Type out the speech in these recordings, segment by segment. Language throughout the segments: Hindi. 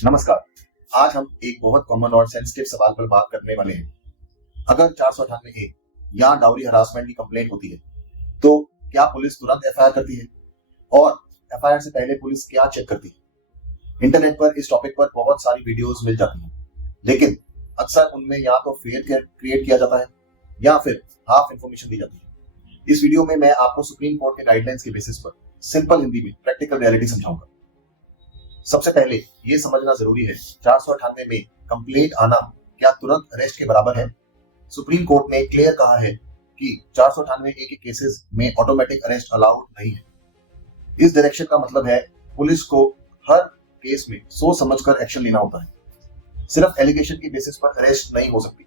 नमस्कार। आज हम एक बहुत कॉमन और सेंसिटिव सवाल पर बात करने वाले हैं। अगर 498 ए या डाउरी हरासमेंट की कंप्लेंट होती है तो क्या पुलिस तुरंत एफआईआर करती है और एफआईआर से पहले पुलिस क्या चेक करती है? इंटरनेट पर इस टॉपिक पर बहुत सारी वीडियोस मिल जाती हैं, लेकिन अक्सर उनमें या तो फेक क्रिएट किया जाता है या फिर हाफ इंफॉर्मेशन दी जाती है। इस वीडियो में मैं आपको सुप्रीम कोर्ट के गाइडलाइंस के बेसिस पर सिंपल हिंदी में प्रैक्टिकल रियलिटी समझाऊंगा। सबसे पहले ये समझना जरूरी है, 498 में कंप्लेंट आना क्या तुरंत अरेस्ट के बराबर है? सुप्रीम कोर्ट ने क्लियर कहा है कि 498 ए के केसेस में ऑटोमेटिक अरेस्ट अलाउड नहीं है। इस डायरेक्शन का मतलब है पुलिस को हर केस में सोच समझकर एक्शन लेना होता है, सिर्फ एलिगेशन की बेसिस पर अरेस्ट नहीं हो सकती।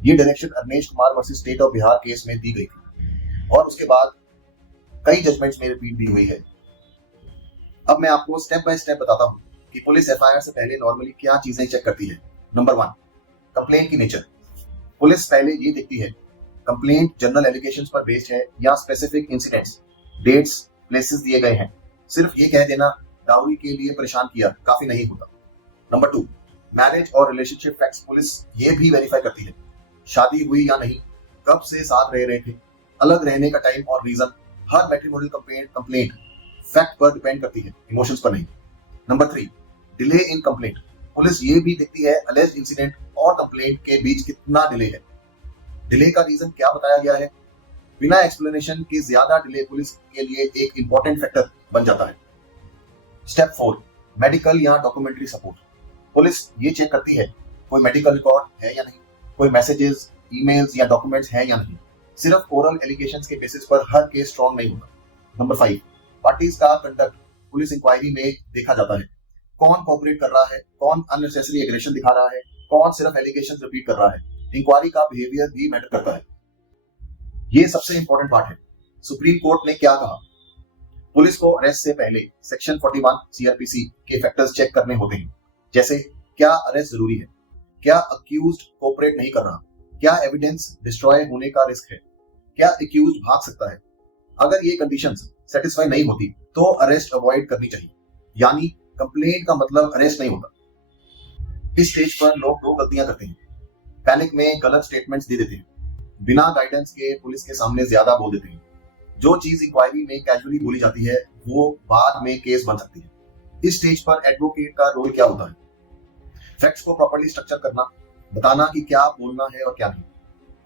ये direction Arnesh Kumar versus state of Bihar case में दी गई थी और उसके बाद कई जजमेंट्स में रिपीट भी हुई है। अब मैं आपको स्टेप बाय स्टेप बताता हूं कि पुलिस एफआईआर से पहले नॉर्मली क्या चीजें चेक करती है। नंबर 1, कंप्लेंट की नेचर। पुलिस पहले ये देखती है कंप्लेंट जनरल एलिगेशंस पर बेस्ड है या स्पेसिफिक इंसिडेंट्स, डेट्स, प्लेसेस दिए गए हैं। सिर्फ ये कह देना डाउरी के लिए परेशान किया काफी नहीं होता। नंबर 2, मैरिज और रिलेशनशिप फैक्ट्स। पुलिस ये भी वेरीफाई करती है शादी हुई या नहीं, कब से साथ रह रहे थे, अलग रहने का टाइम और रीजन। हर मैट्रिमोनियल कंप्लेंट फैक्ट पर डिपेंड करती है, इमोशंस पर नहीं। Number 3, delay in complaint. Police ये भी देखती है अलेज्ड इंसिडेंट और कंप्लेंट के बीच कितना डिले है, डिले का रीजन क्या बताया गया है। बिना एक्सप्लेनेशन के ज्यादा डिले पुलिस के लिए एक इंपॉर्टेंट फैक्टर बन जाता है। स्टेप 4, मेडिकल या डॉक्यूमेंट्री सपोर्ट। पुलिस ये चेक करती है कोई मेडिकल रिकॉर्ड है या नहीं, कोई मैसेजेस, ईमेल्स या डॉक्यूमेंट्स है या नहीं। सिर्फ ओरल एलिगेशंस के बेसिस पर हर केस स्ट्रॉन्ग नहीं होता। नंबर 5, पार्टीज का कंडक्ट पुलिस इंक्वायरी में देखा जाता है। कौन कोऑपरेट कर रहा है, कौन अननेसेसरी एग्रेशन दिखा रहा है, कौन सिर्फ एलिगेशन रिपीट कर रहा है। इंक्वायरी का बिहेवियर भी मैटर करता है। ये सबसे इंपॉर्टेंट पार्ट है। सुप्रीम कोर्ट ने क्या कहा? पुलिस को अरेस्ट से पहले सेक्शन 41 सीआरपीसी के फैक्टर्स चेक करने होते हैं, जैसे क्या अरेस्ट जरूरी है, क्या अक्यूज्ड कोऑपरेट नहीं कर रहा, क्या एविडेंस डिस्ट्रॉय होने का रिस्क है, क्या अक्यूज्ड भाग सकता है। अगर ये कंडीशंस सेटिस्फाई नहीं होती तो अरेस्ट अवॉइड करनी चाहिए, यानी कंप्लेंट का मतलब अरेस्ट नहीं होता। इस स्टेज पर लोग दो गलतियां करते हैं। पैनिक में गलत स्टेटमेंट्स दे देते हैं, बिना गाइडेंस के पुलिस के सामने ज्यादा बोल देते हैं। जो चीज इंक्वायरी में कैजुअली बोली जाती है वो बाद में केस बन सकती है। इस स्टेज पर एडवोकेट का रोल क्या होता है? फैक्ट्स को प्रॉपर्ली स्ट्रक्चर करना, बताना कि क्या बोलना है और क्या नहीं।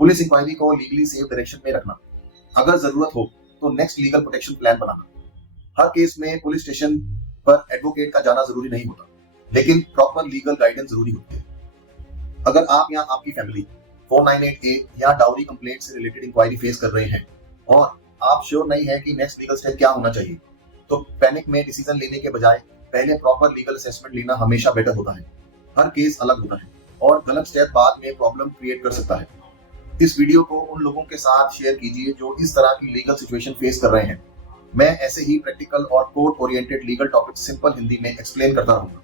पुलिस इंक्वायरी को लीगली सेफ डायरेक्शन में रखना, अगर जरूरत हो तो नेक्स्ट लीगल प्रोटेक्शन प्लान बनाना। हर केस में पुलिस स्टेशन पर एडवोकेट का जाना जरूरी नहीं होता, लेकिन प्रॉपर लीगल गाइडेंस जरूरी होती है। अगर आप या आपकी फैमिली 498A या डाउरी कंप्लेंट से रिलेटेड इंक्वायरी फेस कर रहे हैं और आप श्योर नहीं है कि नेक्स्ट लीगल स्टेप क्या होना चाहिए, तो पैनिक में डिसीजन लेने के बजाय पहले प्रॉपर लीगल असेसमेंट लेना हमेशा बेटर होता है। हर केस अलग होता है और गलत स्टेप बाद में प्रॉब्लम क्रिएट कर सकता है। इस वीडियो को उन लोगों के साथ शेयर कीजिए जो इस तरह की लीगल सिचुएशन फेस कर रहे हैं। मैं ऐसे ही प्रैक्टिकल और court oriented legal topic simple Hindi में एक्सप्लेन करता रहूंगा।